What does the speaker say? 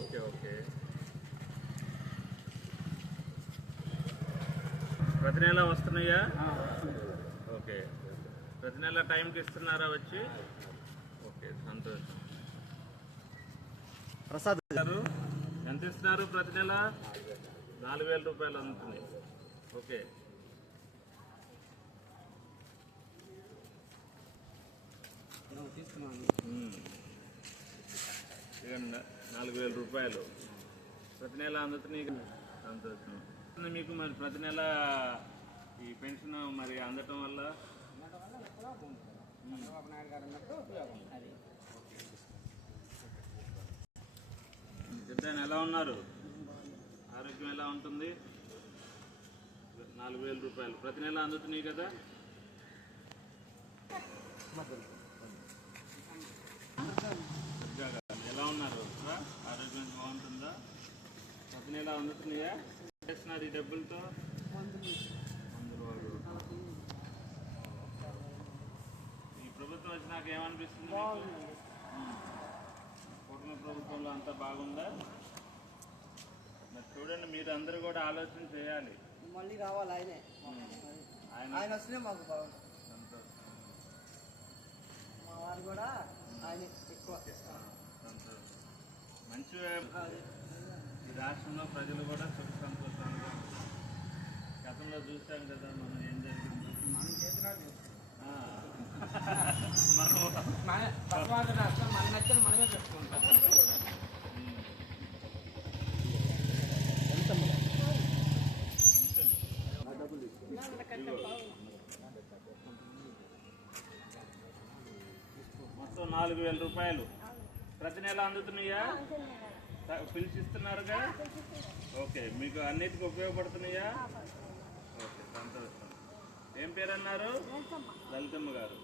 Okay okay. ప్రతి నెల వస్తున్నాయా? ఓకే. ప్రతి నెల టైంకి ఇస్తున్నారా వచ్చి? ఓకే, సంతోషం. ప్రసాద్ గారు ఎంత ఇస్తున్నారు ప్రతి నెల? 4,000 రూపాయలు అందుతుంది. ఓకే. ఇక 4,000 రూపాయలు ప్రతి నెల అందుతున్నాయి. సంతోషం. మీకు మరి ప్రతి నెల ఈ పెన్షన్ మరి అందటం వల్ల ఎలా ఉన్నారు? ఆరోగ్యం ఎలా ఉంటుంది? 4,000 రూపాయలు ప్రతి నెల అందుతున్నాయి కదా? ఎలా ఉన్నారు? ఆరోగ్యం బాగుంటుందా? ప్రతి నెల అందుతున్నాయా? చేస్తున్నారు ఈ డబ్బులతో? ఈ ప్రభుత్వం వచ్చినాక ఏమనిపిస్తుంది? కూటమి ప్రభుత్వంలో అంతా బాగుందా? మరి చూడండి, మీరు అందరూ కూడా ఆలోచన చేయాలి. మళ్ళీ రావాలి ఆయనే. ఆయన వస్తేనే మాకు బాగుంటుంది. మా వారు కూడా ఆయన ఎక్కువ మంచి. ఈ రాష్ట్రంలో ప్రజలు కూడా సుఖ సంతోషాలుగా గతంలో చూసాం కదా మనం ఏం జరిగింది. మన నచ్చని మనమే చెప్పుకుంటాం. మొత్తం 4,000 రూపాయలు ప్రతి నెల అందుతున్నాయా? పిలిచిస్తున్నారుగా? ఓకే. మీకు అన్నిటికీ ఉపయోగపడుతున్నాయా? ఓకే, సంతోషం. ఏం పేరు అన్నారు? లలితమ్మ గారు.